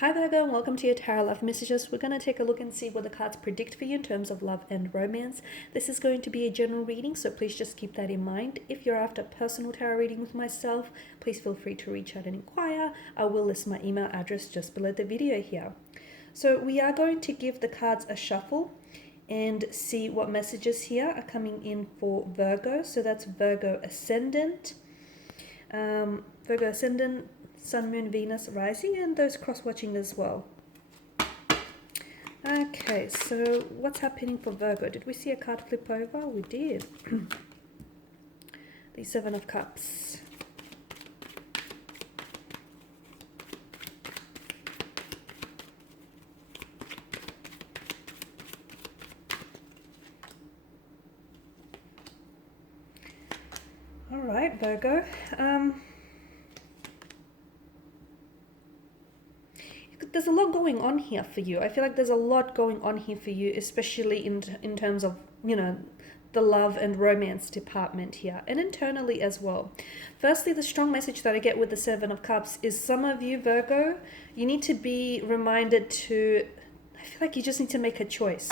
Hi Virgo, and welcome to your Tarot Love Messages. We're going to take a look and see what the cards predict for you in terms of love and romance. This is going to be a general reading, so please just keep that in mind. If you're after a personal tarot reading with myself, please feel free to reach out and inquire. I will list my email address just below the video here. So we are going to give the cards a shuffle and see what messages here are coming in for Virgo. So that's Virgo Ascendant, Sun, Moon, Venus, Rising, and those cross-watching as well. Okay, so what's happening for Virgo? Did we see a card flip over? We did. The Seven of Cups. All right, Virgo. There's a lot going on here for you. I feel like there's a lot going on here for you, especially in terms of, the love and romance department here, and internally as well. Firstly, the strong message that I get with the Seven of Cups is some of you, Virgo, you need to be reminded to, I feel like you just need to make a choice.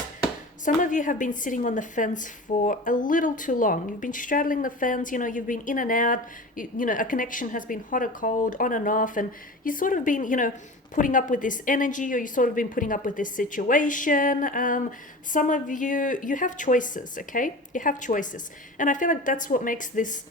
Some of you have been sitting on the fence for a little too long. You've been straddling the fence, you've been in and out, a connection has been hot or cold, on and off, and you've sort of been, putting up with this energy, or you've sort of been putting up with this situation. Some of you have choices, okay? You have choices. And I feel like that's what makes this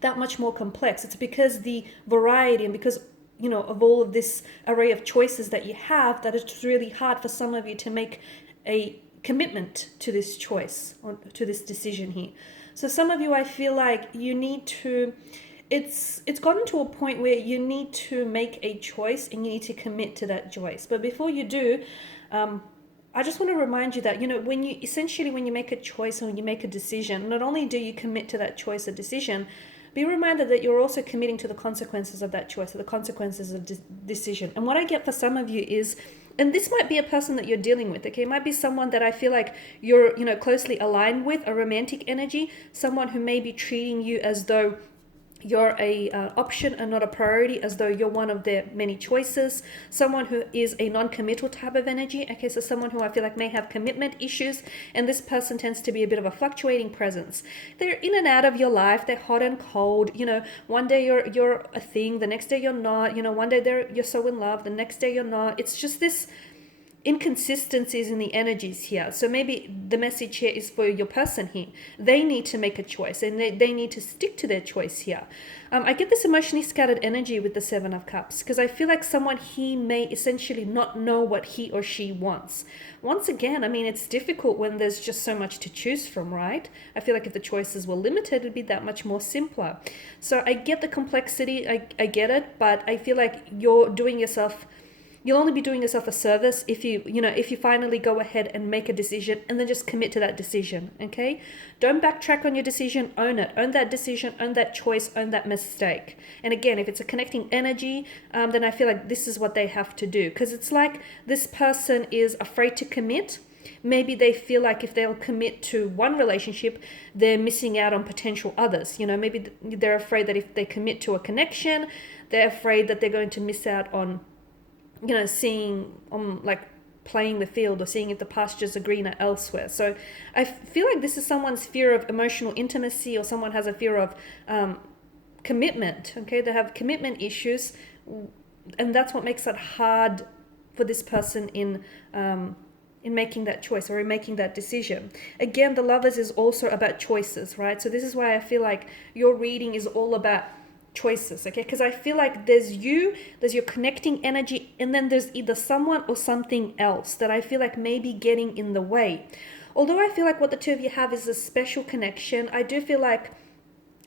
that much more complex. It's because the variety and because of all of this array of choices that you have, that it's really hard for some of you to make a commitment to this choice or to this decision here. So some of you, I feel like you need to, it's gotten to a point where you need to make a choice and you need to commit to that choice. But before you do, I just want to remind you that, when you make a choice and when you make a decision, not only do you commit to that choice or decision, be reminded that you're also committing to the consequences of that choice or the consequences of decision. And what I get for some of you is, and this might be a person that you're dealing with, okay? It might be someone that I feel like you're, closely aligned with, a romantic energy, someone who may be treating you as though you're a option and not a priority, as though you're one of their many choices. Someone who is a non-committal type of energy. Okay, so someone who I feel like may have commitment issues, and this person tends to be a bit of a fluctuating presence. They're in and out of your life. They're hot and cold. One day you're a thing, the next day you're not. One day you're so in love, the next day you're not. It's just this inconsistencies in the energies here. So maybe the message here is for your person here. They need to make a choice, and they need to stick to their choice here. I get this emotionally scattered energy with the Seven of Cups, because I feel like someone he may essentially not know what he or she wants. Once again, it's difficult when there's just so much to choose from, right? I feel like if the choices were limited, it'd be that much more simpler. So I get the complexity, I get it, but I feel like you'll only be doing yourself a service if you finally go ahead and make a decision and then just commit to that decision, okay? Don't backtrack on your decision, own it. Own that decision, own that choice, own that mistake. And again, if it's a connecting energy, then I feel like this is what they have to do. Because it's like this person is afraid to commit. Maybe they feel like if they'll commit to one relationship, they're missing out on potential others. Maybe they're afraid that if they commit to a connection, they're afraid that they're going to miss out on seeing playing the field or seeing if the pastures are greener elsewhere. So I feel like this is someone's fear of emotional intimacy, or someone has a fear of commitment. Okay, they have commitment issues, and that's what makes it hard for this person in making that choice or in making that decision. Again, the Lovers is also about choices, right? So this is why I feel like your reading is all about choices, okay? Because I feel like there's your connecting energy, and then there's either someone or something else that I feel like may be getting in the way. Although I feel like what the two of you have is a special connection, I do feel like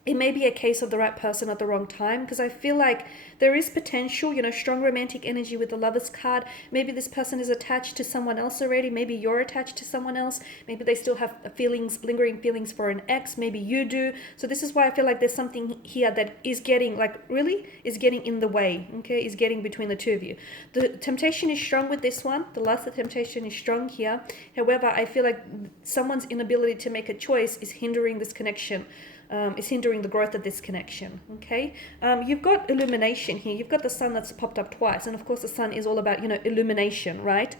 it may be a case of the right person at the wrong time, because I feel like there is potential, strong romantic energy with the Lovers card. Maybe this person is attached to someone else already. Maybe you're attached to someone else. Maybe they still have lingering feelings for an ex. Maybe you do. So this is why I feel like there's something here that is getting in the way, okay? Is getting between the two of you. The temptation is strong with this one. The lust of temptation is strong here. However, I feel like someone's inability to make a choice is hindering this connection is hindering the growth of this connection. Okay, you've got illumination here. You've got the sun that's popped up twice, and of course the sun is all about, you know, illumination, right?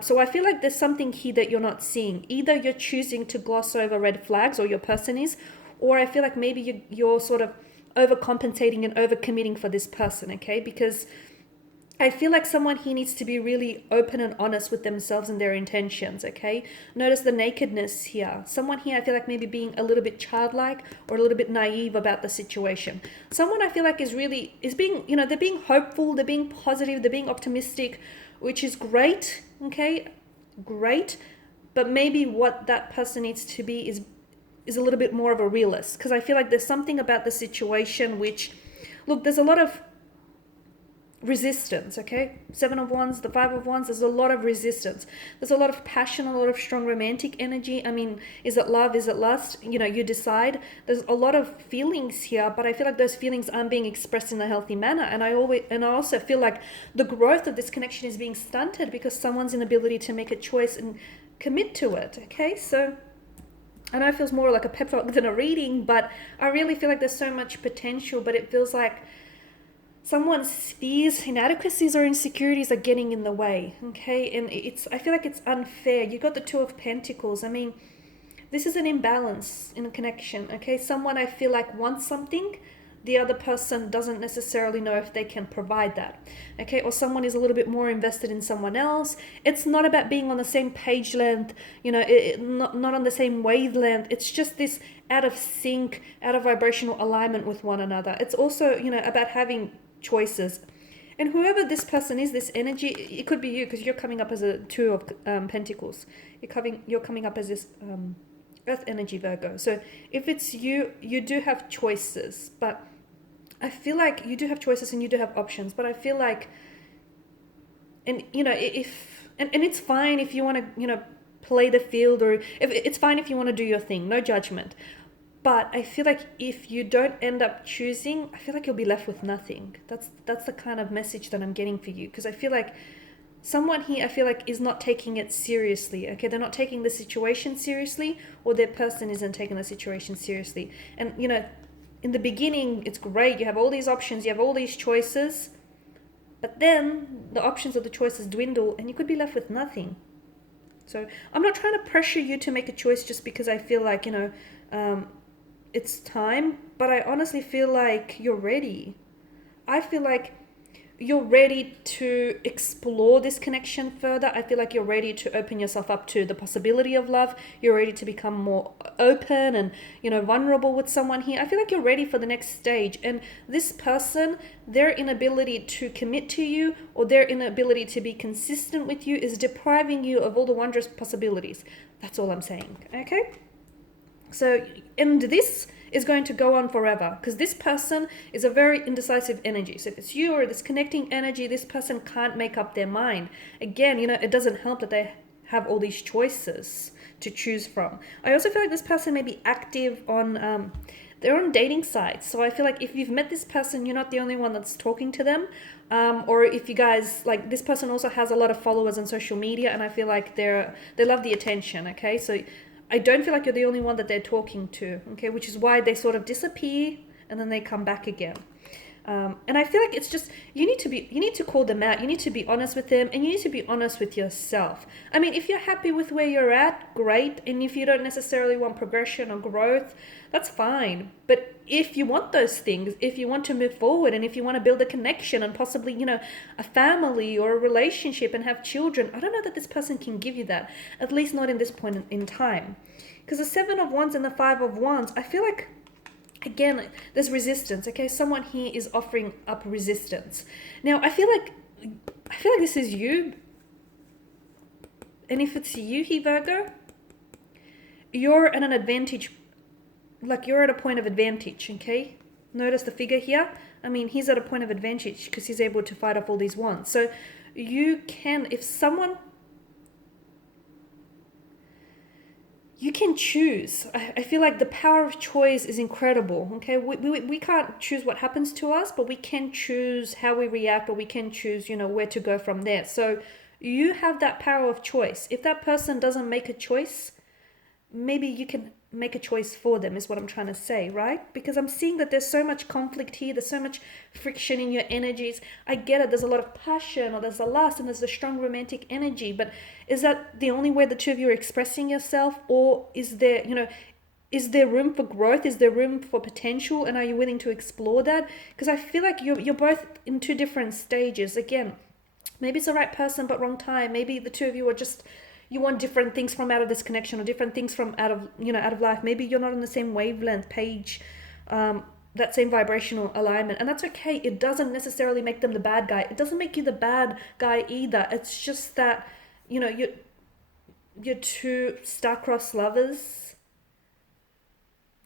So I feel like there's something here that you're not seeing. Either you're choosing to gloss over red flags, or your person is, or I feel like maybe you're sort of overcompensating and overcommitting for this person. Okay, because I feel like someone here needs to be really open and honest with themselves and their intentions, okay? Notice the nakedness here. Someone here, I feel like maybe being a little bit childlike or a little bit naive about the situation. Someone I feel like is being, you know, they're being hopeful, they're being positive, they're being optimistic, which is great, okay? Great. But maybe what that person needs to be is a little bit more of a realist, because I feel like there's something about the situation which, look, there's a lot of resistance, okay? 7 of Wands, the 5 of Wands, there's a lot of resistance. There's a lot of passion, a lot of strong romantic energy. I mean, is it love? Is it lust? You know, you decide. There's a lot of feelings here, but I feel like those feelings aren't being expressed in a healthy manner. And I also feel like the growth of this connection is being stunted because someone's inability to make a choice and commit to it, okay? So I know it feels more like a pep talk than a reading, but I really feel like there's so much potential, but it feels like someone's fears, inadequacies, or insecurities are getting in the way, okay? And I feel like it's unfair. You got the 2 of Pentacles. I mean, this is an imbalance in a connection, okay? Someone I feel like wants something, the other person doesn't necessarily know if they can provide that, okay? Or someone is a little bit more invested in someone else. It's not about being on the same page length, you know, not on the same wavelength. It's just this out of sync, out of vibrational alignment with one another. It's also, you know, about having choices. And whoever this person is, this energy, it could be you, because you're coming up as a 2 of Pentacles. You're coming up as this Earth energy, Virgo. So if it's you, you do have choices, but I feel like you do have choices and you do have options, but I feel like, and you know, and it's fine if you want to, you know, play the field, or if it's fine if you want to do your thing, no judgment. But I feel like if you don't end up choosing, I feel like you'll be left with nothing. That's the kind of message that I'm getting for you, because I feel like someone here, I feel like, is not taking it seriously, okay? They're not taking the situation seriously, or their person isn't taking the situation seriously. And, you know, in the beginning, it's great. You have all these options, you have all these choices, but then the options or the choices dwindle and you could be left with nothing. So I'm not trying to pressure you to make a choice just because I feel like, you know, it's time, but I honestly feel like you're ready. I feel like you're ready to explore this connection further. I feel like you're ready to open yourself up to the possibility of love. You're ready to become more open and, you know, vulnerable with someone here. I feel like you're ready for the next stage. And this person, their inability to commit to you, or their inability to be consistent with you, is depriving you of all the wondrous possibilities. That's all I'm saying, okay? So, and this is going to go on forever, because this person is a very indecisive energy. So if it's you or this connecting energy, this person can't make up their mind. Again, you know, it doesn't help that they have all these choices to choose from. I also feel like this person may be active on, they're on dating sites. So I feel like if you've met this person, you're not the only one that's talking to them. Or if you guys, like, this person also has a lot of followers on social media, and I feel like they love the attention, okay? So I don't feel like you're the only one that they're talking to, okay? Which is why they sort of disappear and then they come back again. And I feel like it's just, you need to call them out. You need to be honest with them, and you need to be honest with yourself. I mean, if you're happy with where you're at, great. And if you don't necessarily want progression or growth, that's fine. But if you want those things, if you want to move forward, and if you want to build a connection and possibly, you know, a family or a relationship and have children, I don't know that this person can give you that, at least not in this point in time. Because the 7 of Wands and the 5 of Wands, I feel like, again, there's resistance, okay? Someone here is offering up resistance. Now, I feel like this is you. And if it's you here, Virgo, you're at an advantage. Like, you're at a point of advantage, okay? Notice the figure here. I mean, he's at a point of advantage because he's able to fight off all these wands. So you can, if someone, you can choose. I feel like the power of choice is incredible, okay? We can't choose what happens to us, but we can choose how we react, or we can choose, you know, where to go from there. So you have that power of choice. If that person doesn't make a choice, maybe you can make a choice for them, is what I'm trying to say, right? Because I'm seeing that there's so much conflict here, there's so much friction in your energies. I get it, there's a lot of passion, or there's a lust, and there's a strong romantic energy, but is that the only way the two of you are expressing yourself? Or is there, is there room for growth? Is there room for potential? And are you willing to explore that? Because I feel like you're both in two different stages. Again, maybe it's the right person but wrong time. Maybe the two of you are just, you want different things from out of this connection, or different things from out of life. Maybe you're not on the same wavelength page, that same vibrational alignment, and that's okay. It doesn't necessarily make them the bad guy. It doesn't make you the bad guy either. It's just that, you're two star-crossed lovers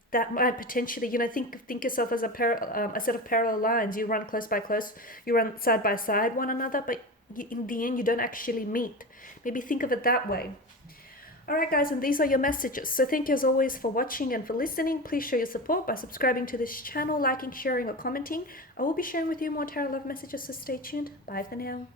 that might potentially, think yourself as a set of parallel lines. You run close by close, you run side by side one another, but in the end you don't actually meet. Maybe think of it that way. Alright guys, and these are your messages. So thank you as always for watching and for listening. Please show your support by subscribing to this channel, liking, sharing, or commenting. I will be sharing with you more tarot love messages, so stay tuned. Bye for now.